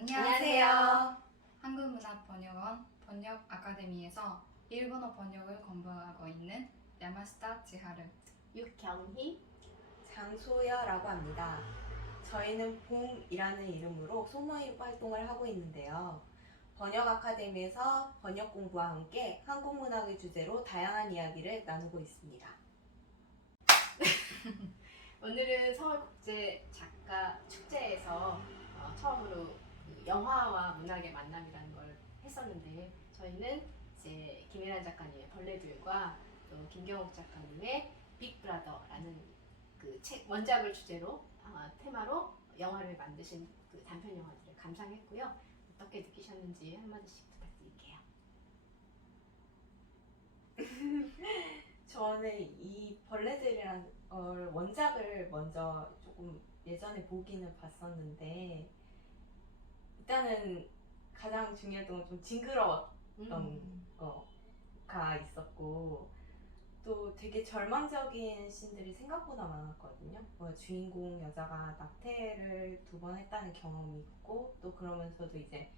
안녕하세요. 한국문화번역원 번역 아카데미에서 일본어 번역을 공부하고 있는 야마시타 지하루. 육경희, 장소여라고 합니다. 저희는 봄이라는 이름으로 소모임 활동을 하고 있는데요. 번역 아카데미에서 번역 공부와 함께 한국 문학을 주제로 다양한 이야기를 나누고 있습니다. 오늘은 서울국제 작가 축제에서 처음으로 그 영화와 문학의 만남이라는 걸 했었는데, 저희는 이제 김혜란 작가님의 벌레들과 또 김경옥 작가님의 빅브라더라는 그 책 원작을 주제로 테마로 영화를 만드신 그 단편 영화들을 감상했고요. 어떻게 느끼셨는지 한마디씩 부탁드릴게요. 저는 이 벌레들이라는 원작을 먼저 조금 예전에 보기는 봤었는데, 일단은 가장 중요했던 건 좀 징그러웠던 거가 있었고, 또 되게 절망적인 씬들이 생각보다 많았거든요. 주인공 여자가 낙태를 2번 했다는 경험이 있고, 또 그러면서도 이제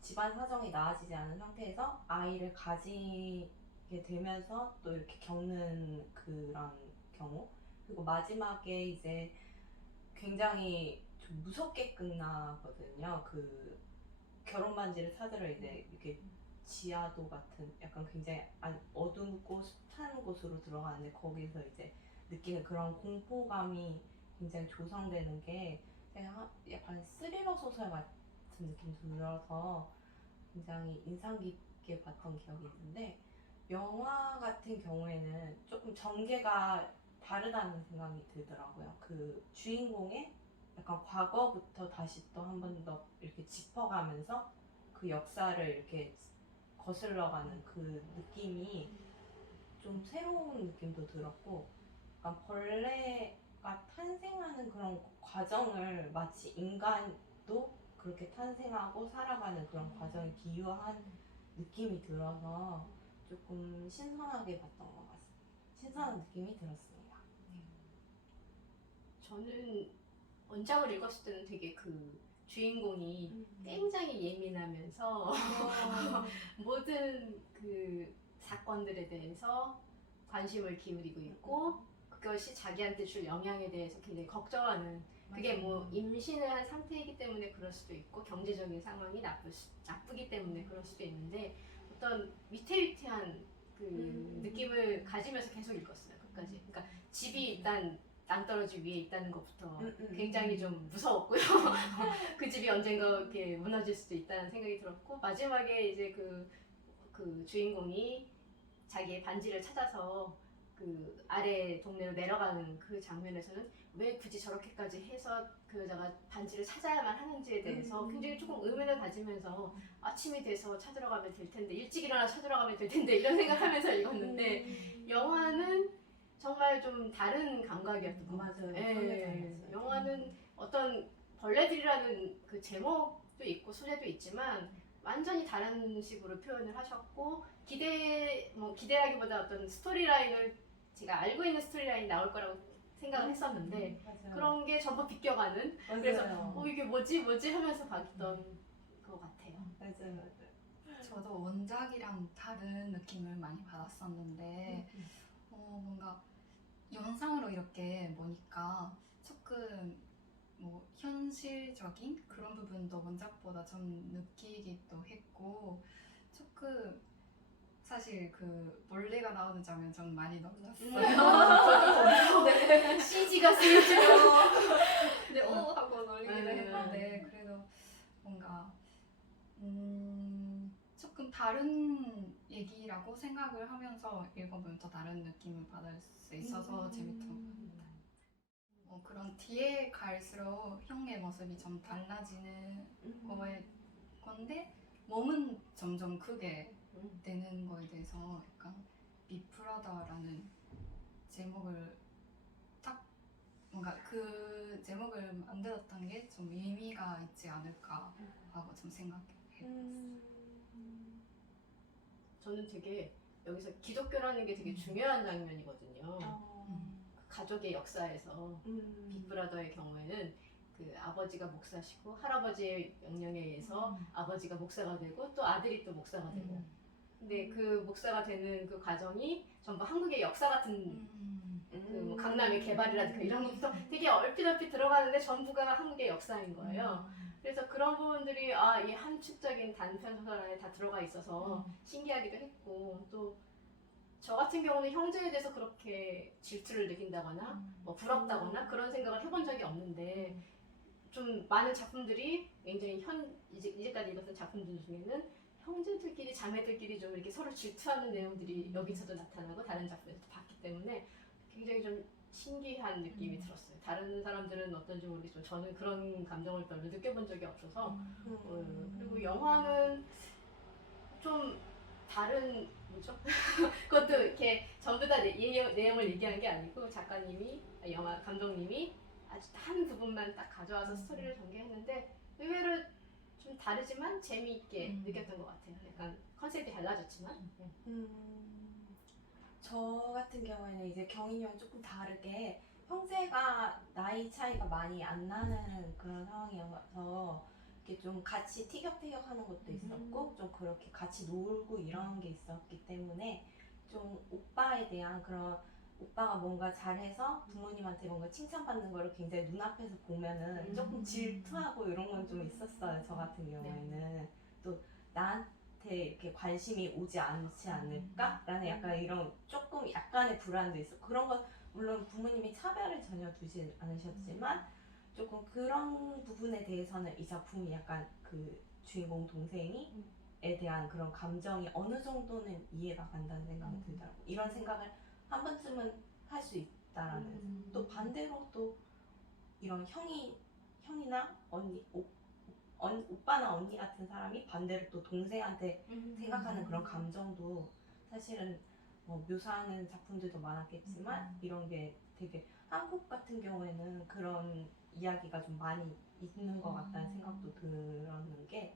집안 사정이 나아지지 않은 상태에서 아이를 가지게 되면서 또 이렇게 겪는 그런 경우, 그리고 마지막에 이제 굉장히 좀 무섭게 끝나거든요. 그 결혼 반지를 찾으러 이제 이렇게 지하도 같은 약간 굉장히 어둡고 습한 곳으로 들어가는데, 거기서 이제 느끼는 그런 공포감이 굉장히 조성되는 게 약간 스리러 소설 같은 느낌이 들어서 굉장히 인상 깊게 봤던 기억이 있는데, 영화 같은 경우에는 조금 전개가 다르다는 생각이 들더라고요. 그 주인공의 약간 과거부터 다시 또 한 번 더 이렇게 짚어가면서 그 역사를 이렇게 거슬러가는 그 느낌이 좀 새로운 느낌도 들었고, 약간 벌레가 탄생하는 그런 과정을 마치 인간도 그렇게 탄생하고 살아가는 그런 과정을 비유한 느낌이 들어서 조금 신선하게 봤던 것 같습니다. 신선한 느낌이 들었습니다. 저는 원작을 읽었을 때는 되게 그 주인공이 굉장히 예민하면서 모든 그 사건들에 대해서 관심을 기울이고 있고, 그것이 자기한테 줄 영향에 대해서 굉장히 걱정하는, 그게 뭐 임신을 한 상태이기 때문에 그럴 수도 있고 경제적인 상황이 나쁘기 때문에 그럴 수도 있는데, 어떤 위태위태한 그 느낌을 가지면서 계속 읽었어요, 끝까지. 그러니까 집이 일단 낭떠러지 위에 있다는 것부터 굉장히 좀 무서웠고요. 그 집이 언젠가 이렇게 무너질 수도 있다는 생각이 들었고, 마지막에 이제 그 주인공이 자기의 반지를 찾아서 그 아래 동네로 내려가는 그 장면에서는 왜 굳이 저렇게까지 해서 그 여자가 반지를 찾아야만 하는지에 대해서 굉장히 조금 의문을 가지면서 아침이 돼서 찾으러 가면 될 텐데, 일찍 일어나 찾으러 가면 될 텐데, 이런 생각하면서 읽었는데, 영화는 정말 좀 다른 감각이었던 것 같아요. 맞아요. 영화는 어떤 벌레들이라는 그 제목도 있고 소재도 있지만 완전히 다른 식으로 표현을 하셨고, 기대하기보다 어떤 스토리라인을, 제가 알고 있는 스토리라인이 나올 거라고 생각을 했었는데 맞아요. 그런 게 전부 비껴가는, 맞아요. 그래서 이게 뭐지 하면서 봤던 것 같아요. 맞아요. 저도 원작이랑 다른 느낌을 많이 받았었는데 뭔가 영상으로 이렇게 보니까 조금 뭐 현실적인 그런 부분도 원작보다 좀 느끼기도 했고, 조금 사실 그 벌레가 나오는 장면 좀 많이 놀랐어요. 네. CG가 쓰여지고 근데 하고 놀리기도 했는데, 그래도 뭔가 조금 다른 얘기라고 생각을 하면서 읽어보면 더 다른 느낌을 받을 수 있어서 재밌던 것 같아요. 그런 뒤에 갈수록 형의 모습이 좀 달라지는 건데, 몸은 점점 크게 되는 거에 대해서 약간 빅브라더라는 제목을 딱, 뭔가 그 제목을 만들었던 게 좀 의미가 있지 않을까 하고 좀 생각해봤어요. 저는 되게 여기서 기독교라는 게 되게 중요한 장면이거든요. 그 가족의 역사에서 빅브라더의 경우에는 그 아버지가 목사시고 할아버지의 명령에 의해서 아버지가 목사가 되고 또 아들이 또 목사가 되고 근데 그 목사가 되는 그 과정이 전부 한국의 역사 같은 그뭐 강남의 개발이라든가 이런 것도 되게 얼핏 들어가는데 전부가 한국의 역사인 거예요. 그래서 그런 부분들이 이 함축적인 단편 소설 안에 다 들어가 있어서 신기하기도 했고 또 저 같은 경우는 형제에 대해서 그렇게 질투를 느낀다거나 뭐 부럽다거나 그런 생각을 해본 적이 없는데 좀 많은 작품들이 굉장히 이제까지 읽었던 작품들 중에는 형제들끼리 자매들끼리 좀 이렇게 서로 질투하는 내용들이 여기서도 나타나고 다른 작품에서도 봤기 때문에 굉장히 좀 신기한 느낌이 들었어요. 다른 사람들은 어떤지 모르겠지만 저는 그런 감정을 별로 느껴본 적이 없어서 그리고 영화는 좀 다른 뭐죠? 그것도 이렇게 전부 다 내용을 얘기한 게 아니고 영화 감독님이 아주 한 부분만 딱 가져와서 스토리를 전개했는데 의외로 좀 다르지만 재미있게 느꼈던 것 같아요. 약간 컨셉이 달라졌지만. 저 같은 경우에는 이제 경인이랑 조금 다르게 형제가 나이 차이가 많이 안 나는 그런 상황이어서 이렇게 좀 같이 티격태격하는 것도 있었고 좀 그렇게 같이 놀고 이런 게 있었기 때문에 좀 오빠에 대한 그런 오빠가 뭔가 잘해서 부모님한테 뭔가 칭찬받는 거를 굉장히 눈앞에서 보면은 조금 질투하고 이런 건 좀 있었어요. 저 같은 경우에는 또 나한테 이렇게 관심이 오지 않지 않을까라는 약간 이런 조금 약간의 불안도 있어. 그런 건 물론 부모님이 차별을 전혀 두지 않으셨지만 조금 그런 부분에 대해서는 이 작품이 약간 그 주인공 동생이에 대한 그런 감정이 어느 정도는 이해가 간다는 생각이 들더라고. 이런 생각을 한 번쯤은 할 수 있다라는. 또 반대로 또 이런 형이나 언니, 오빠나 언니 같은 사람이 반대로 또 동생한테 생각하는 그런 감정도 사실은 묘사하는 작품들도 많았겠지만 이런 게 되게 한국 같은 경우에는 그런 이야기가 좀 많이 있는 것 같다는 생각도 들었는 게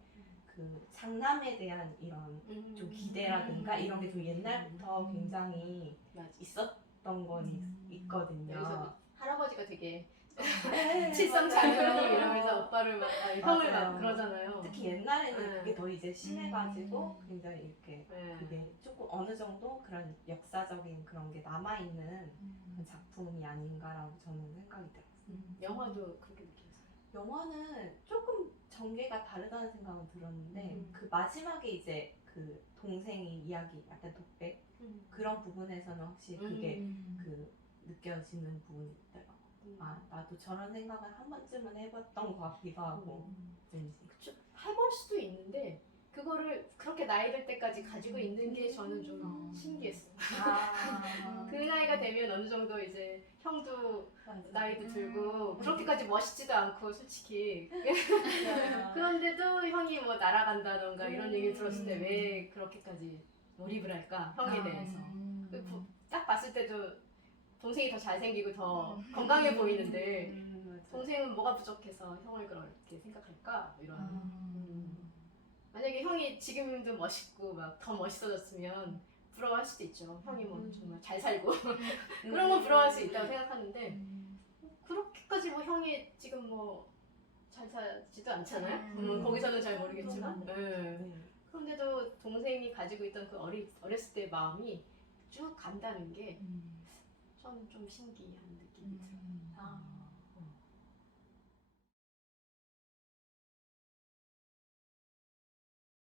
그 장남에 대한 이런 좀 기대라든가 이런 게 좀 옛날부터 굉장히 맞아. 있었던 건 있거든요. 여기서 할아버지가 되게 네, 칠성 맞아요. 장녀님 이러면서 오빠를 막 형을 막 맞아요. 그러잖아요. 특히 옛날에는 네. 그게 더 이제 심해가지고 굉장히 이렇게 네. 그게 조금 어느 정도 그런 역사적인 그런 게 남아있는 그런 작품이 아닌가라고 저는 생각이 들었어요. 영화도 그렇게 느꼈어요. 영화는 조금 전개가 다르다는 생각은 들었는데 그 마지막에 이제 그 동생이 이야기 약간 독백 그런 부분에서는 확실히 그게 그 느껴지는 부분이 있더라고. 아 나도 저런 생각을 한 번쯤은 해봤던 것 같기도 하고 왠지. 그쵸. 해볼 수도 있는데 그거를 그렇게 나이 들 때까지 가지고 있는 게 저는 좀 신기했어요. 그 나이가 되면 어느 정도 이제 형도 나이도 들고 그렇게까지 멋있지도 않고 솔직히 그런데도 형이 뭐 날아간다던가 이런 얘기를 들었을 때 왜 그렇게까지 몰입을 할까 형에 대해서 딱 봤을 때도 동생이 더 잘생기고 더 건강해 보이는데 동생은 뭐가 부족해서 형을 그렇게 생각할까 이런 만약에 형이 지금도 멋있고 막 더 멋있어졌으면 부러워할 수도 있죠. 형이 뭐 정말 잘 살고 그런 건 부러워할 수 있다고 생각하는데 그렇게까지 뭐 형이 지금 뭐 잘 살지도 않잖아요. 거기서는 잘 모르겠지만 그런데도 동생이 가지고 있던 그 어렸을 때 마음이 쭉 간다는 게 저는 좀 신기한 느낌이 들어요.